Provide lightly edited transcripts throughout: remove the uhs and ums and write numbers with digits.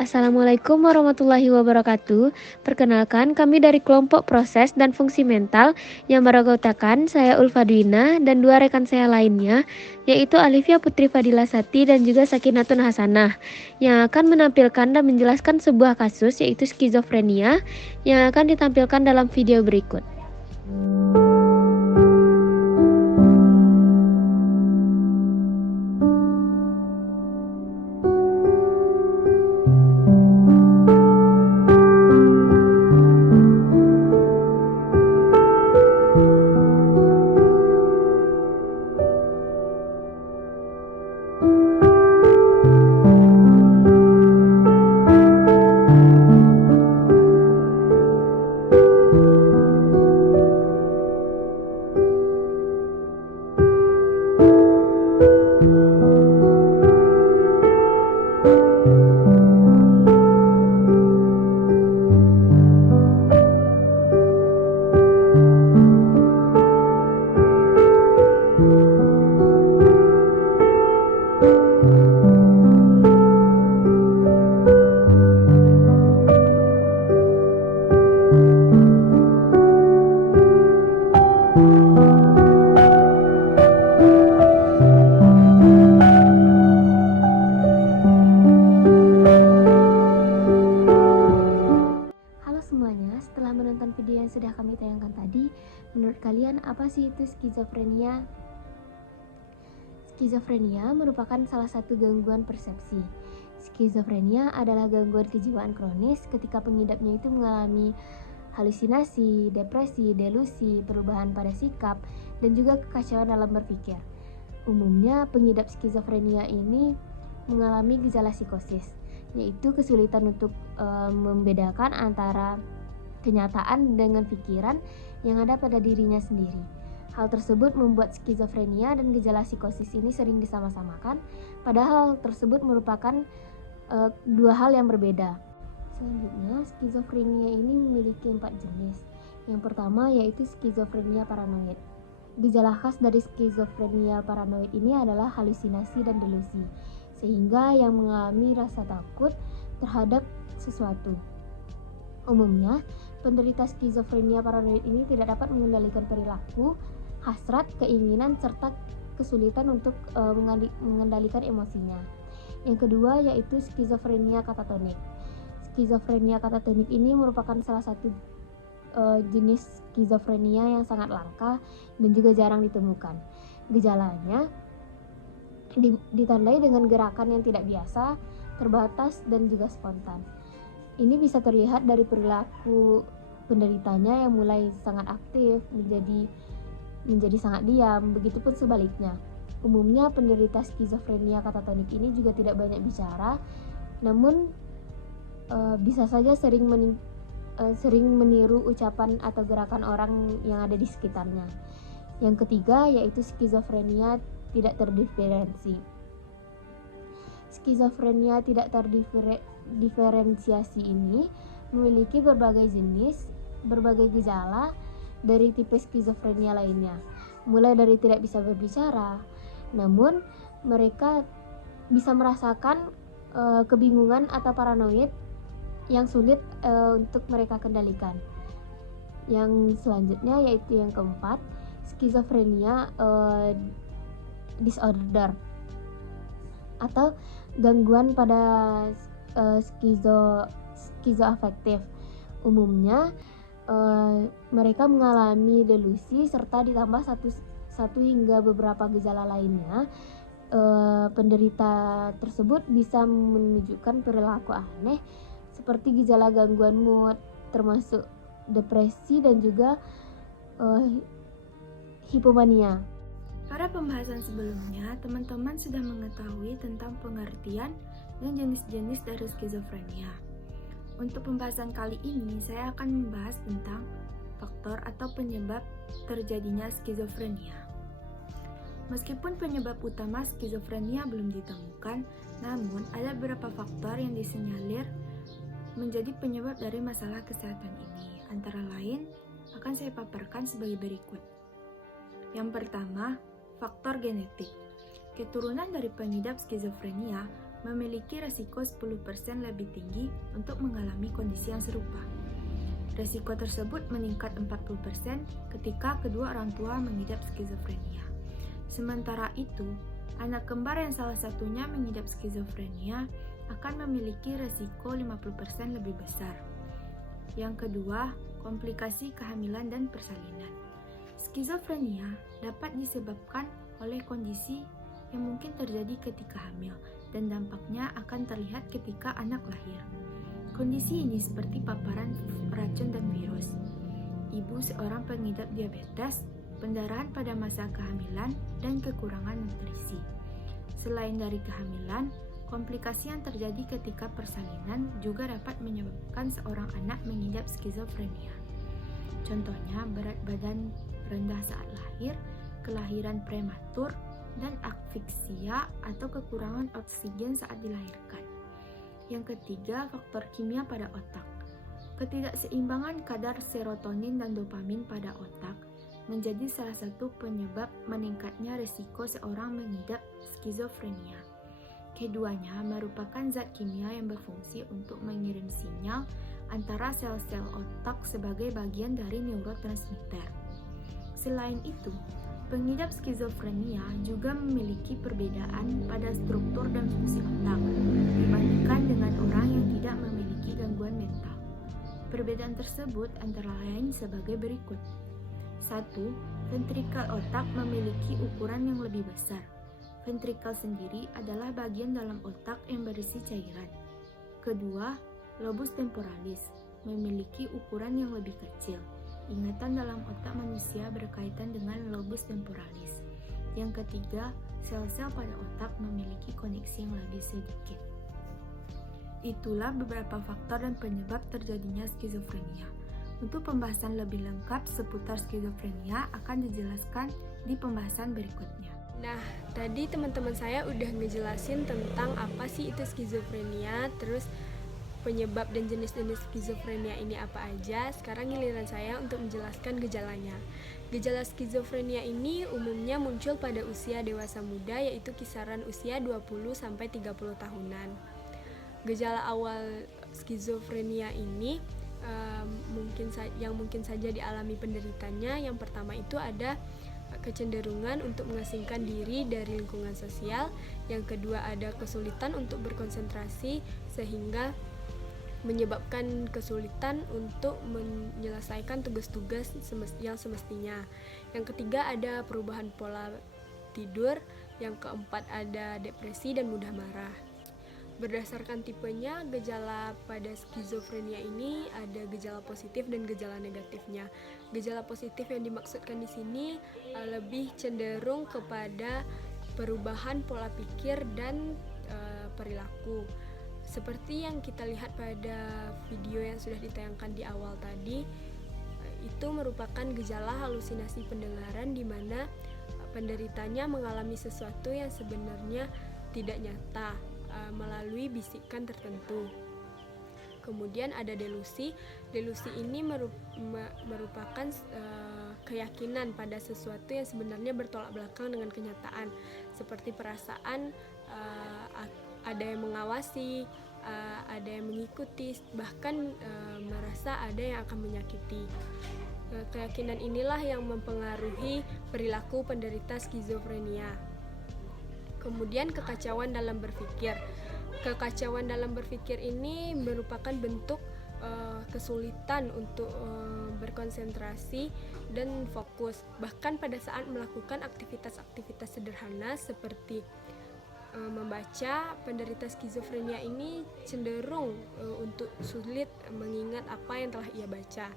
Assalamualaikum warahmatullahi wabarakatuh. Perkenalkan, kami dari kelompok proses dan fungsi mental yang beranggotakan saya Ulfadwina dan dua rekan saya lainnya, yaitu Alifia Putri Fadila Sati dan juga Sakinatun Hasanah, yang akan menampilkan dan menjelaskan sebuah kasus yaitu skizofrenia yang akan ditampilkan dalam video berikut. Halo semuanya, setelah menonton video yang sudah kami tayangkan tadi, menurut kalian apa sih itu skizofrenia? Skizofrenia merupakan salah satu gangguan persepsi. Skizofrenia adalah gangguan kejiwaan kronis ketika pengidapnya itu mengalami halusinasi, depresi, delusi, perubahan pada sikap, dan juga kekacauan dalam berpikir. Umumnya pengidap skizofrenia ini mengalami gejala psikosis, yaitu kesulitan untuk membedakan antara kenyataan dengan pikiran yang ada pada dirinya sendiri. Hal tersebut membuat skizofrenia dan gejala psikosis ini sering disama-samakan, padahal tersebut merupakan dua hal yang berbeda. Selanjutnya, skizofrenia ini memiliki 4 jenis. Yang pertama yaitu skizofrenia paranoid. Gejala khas dari skizofrenia paranoid ini adalah halusinasi dan delusi, sehingga yang mengalami rasa takut terhadap sesuatu. Umumnya, penderita skizofrenia paranoid ini tidak dapat mengendalikan perilaku, hasrat, keinginan, serta kesulitan untuk mengendalikan emosinya. Yang kedua yaitu skizofrenia katatonik. Skizofrenia katatonik ini merupakan salah satu jenis skizofrenia yang sangat langka dan juga jarang ditemukan. Gejalanya ditandai dengan gerakan yang tidak biasa, terbatas, dan juga spontan. Ini bisa terlihat dari perilaku penderitanya yang mulai sangat aktif menjadi sangat diam, begitupun sebaliknya. Umumnya penderita skizofrenia katatonik ini juga tidak banyak bicara, namun bisa saja sering meniru ucapan atau gerakan orang yang ada di sekitarnya. Yang ketiga yaitu skizofrenia tidak terdiferensi. Skizofrenia tidak terdiferensiasi ini memiliki berbagai jenis, berbagai gejala dari tipe skizofrenia lainnya, mulai dari tidak bisa berbicara, namun mereka bisa merasakan kebingungan atau paranoid yang sulit untuk mereka kendalikan. Yang selanjutnya yaitu yang keempat, skizofrenia disorder atau gangguan pada skizoafektif. Umumnya mereka mengalami delusi serta ditambah satu hingga beberapa gejala lainnya. Penderita tersebut bisa menunjukkan perilaku aneh seperti gejala gangguan mood, termasuk depresi dan juga hipomania. Pada pembahasan sebelumnya, teman-teman sudah mengetahui tentang pengertian dan jenis-jenis dari skizofrenia. Untuk pembahasan kali ini, saya akan membahas tentang faktor atau penyebab terjadinya skizofrenia. Meskipun penyebab utama skizofrenia belum ditemukan, namun ada beberapa faktor yang disinyalir menjadi penyebab dari masalah kesehatan ini. Antara lain, akan saya paparkan sebagai berikut. Yang pertama, faktor genetik. Keturunan dari pengidap skizofrenia memiliki resiko 10% lebih tinggi untuk mengalami kondisi yang serupa. Resiko tersebut meningkat 40% ketika kedua orang tua mengidap skizofrenia. Sementara itu, anak kembar yang salah satunya mengidap skizofrenia akan memiliki resiko 50% lebih besar. Yang kedua, komplikasi kehamilan dan persalinan. Skizofrenia dapat disebabkan oleh kondisi yang mungkin terjadi ketika hamil dan dampaknya akan terlihat ketika anak lahir. Kondisi ini seperti paparan racun dan virus. Ibu seorang pengidap diabetes, pendarahan pada masa kehamilan, dan kekurangan nutrisi. Selain dari kehamilan, komplikasi yang terjadi ketika persalinan juga dapat menyebabkan seorang anak mengidap skizofrenia. Contohnya, berat badan rendah saat lahir, kelahiran prematur, dan asfiksia atau kekurangan oksigen saat dilahirkan. Yang ketiga, faktor kimia pada otak. Ketidakseimbangan kadar serotonin dan dopamin pada otak menjadi salah satu penyebab meningkatnya risiko seorang mengidap skizofrenia. Keduanya merupakan zat kimia yang berfungsi untuk mengirim sinyal antara sel-sel otak sebagai bagian dari neurotransmitter. Selain itu, pengidap skizofrenia juga memiliki perbedaan pada struktur dan fungsi otak dibandingkan dengan orang yang tidak memiliki gangguan mental. Perbedaan tersebut antara lain sebagai berikut. 1. Ventrikel otak memiliki ukuran yang lebih besar. Ventrikel sendiri adalah bagian dalam otak yang berisi cairan. Kedua, lobus temporalis memiliki ukuran yang lebih kecil. Ingatan dalam otak manusia berkaitan dengan lobus temporalis. Yang ketiga, sel-sel pada otak memiliki koneksi yang lebih sedikit. Itulah beberapa faktor dan penyebab terjadinya skizofrenia. Untuk pembahasan lebih lengkap seputar skizofrenia akan dijelaskan di pembahasan berikutnya. Nah, tadi teman-teman saya udah ngejelasin tentang apa sih itu skizofrenia, terus penyebab dan jenis-jenis skizofrenia ini apa aja. Sekarang giliran saya untuk menjelaskan gejalanya. Gejala skizofrenia ini umumnya muncul pada usia dewasa muda, yaitu kisaran usia 20-30 tahunan. Gejala awal skizofrenia ini mungkin saja dialami penderitanya. Yang pertama itu ada kecenderungan untuk mengasingkan diri dari lingkungan sosial. Yang kedua ada kesulitan untuk berkonsentrasi sehingga menyebabkan kesulitan untuk menyelesaikan tugas-tugas yang semestinya. Yang ketiga ada perubahan pola tidur. Yang keempat ada depresi dan mudah marah. Berdasarkan tipenya, gejala pada skizofrenia ini ada gejala positif dan gejala negatifnya. Gejala positif yang dimaksudkan di sini lebih cenderung kepada perubahan pola pikir dan perilaku. Seperti yang kita lihat pada video yang sudah ditayangkan di awal tadi, itu merupakan gejala halusinasi pendengaran di mana penderitanya mengalami sesuatu yang sebenarnya tidak nyata melalui bisikan tertentu. Kemudian ada delusi. Delusi ini merupakan keyakinan pada sesuatu yang sebenarnya bertolak belakang dengan kenyataan, seperti perasaan ada yang mengawasi, ada yang mengikuti, bahkan merasa ada yang akan menyakiti. Keyakinan inilah yang mempengaruhi perilaku penderita skizofrenia. Kemudian kekacauan dalam berpikir. Kekacauan dalam berpikir ini merupakan bentuk kesulitan untuk berkonsentrasi dan fokus, bahkan pada saat melakukan aktivitas-aktivitas sederhana seperti membaca. Penderita skizofrenia ini cenderung untuk sulit mengingat apa yang telah ia baca.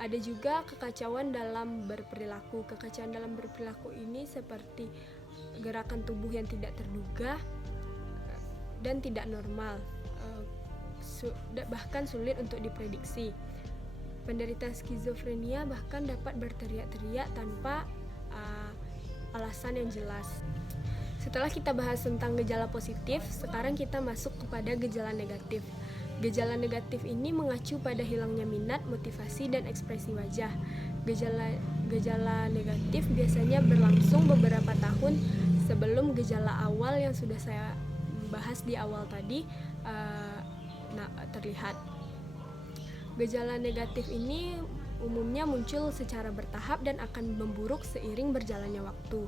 Ada juga kekacauan dalam berperilaku. Kekacauan dalam berperilaku ini seperti gerakan tubuh yang tidak terduga dan tidak normal, bahkan sulit untuk diprediksi. Penderita skizofrenia bahkan dapat berteriak-teriak tanpa alasan yang jelas. Setelah kita bahas tentang gejala positif, sekarang kita masuk kepada gejala negatif. Gejala negatif ini mengacu pada hilangnya minat, motivasi, dan ekspresi wajah. Gejala negatif biasanya berlangsung beberapa tahun sebelum gejala awal yang sudah saya bahas di awal tadi terlihat. Gejala negatif ini umumnya muncul secara bertahap dan akan memburuk seiring berjalannya waktu.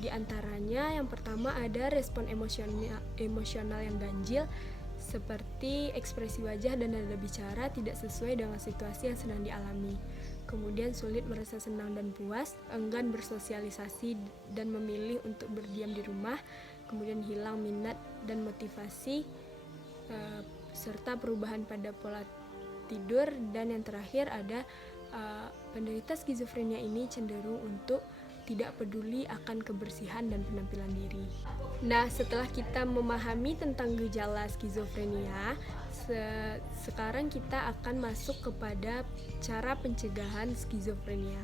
Di antaranya yang pertama ada respon emosional yang ganjil, seperti ekspresi wajah dan nada bicara tidak sesuai dengan situasi yang sedang dialami. Kemudian sulit merasa senang dan puas, enggan bersosialisasi dan memilih untuk berdiam di rumah, kemudian hilang minat dan motivasi, serta perubahan pada pola tidur, dan yang terakhir ada penderita skizofrenia ini cenderung untuk tidak peduli akan kebersihan dan penampilan diri. Nah, setelah kita memahami tentang gejala skizofrenia, sekarang kita akan masuk kepada cara pencegahan skizofrenia.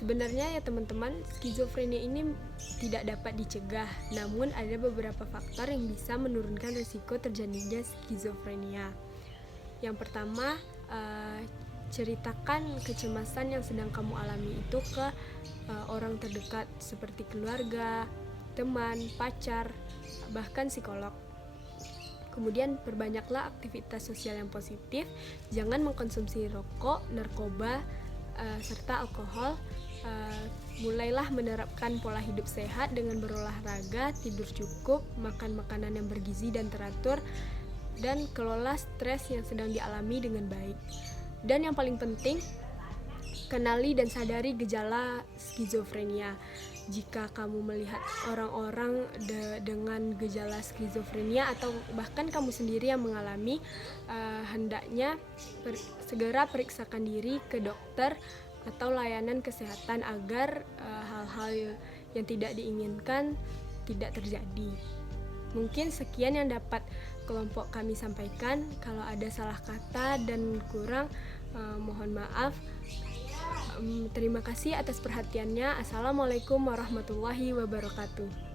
Sebenarnya ya teman-teman, skizofrenia ini tidak dapat dicegah, namun ada beberapa faktor yang bisa menurunkan risiko terjadinya skizofrenia. Yang pertama, ceritakan kecemasan yang sedang kamu alami itu ke orang terdekat seperti keluarga, teman, pacar, bahkan psikolog. Kemudian perbanyaklah aktivitas sosial yang positif, jangan mengkonsumsi rokok, narkoba, serta alkohol. Mulailah menerapkan pola hidup sehat dengan berolahraga, tidur cukup, makan makanan yang bergizi dan teratur, dan kelola stres yang sedang dialami dengan baik. Dan yang paling penting, kenali dan sadari gejala skizofrenia. Jika kamu melihat orang-orang dengan gejala skizofrenia atau bahkan kamu sendiri yang mengalami, hendaknya segera periksakan diri ke dokter atau layanan kesehatan agar hal-hal yang tidak diinginkan tidak terjadi. Mungkin sekian yang dapat kelompok kami sampaikan. Kalau ada salah kata dan kurang, mohon maaf. Terima kasih atas perhatiannya. Assalamualaikum warahmatullahi wabarakatuh.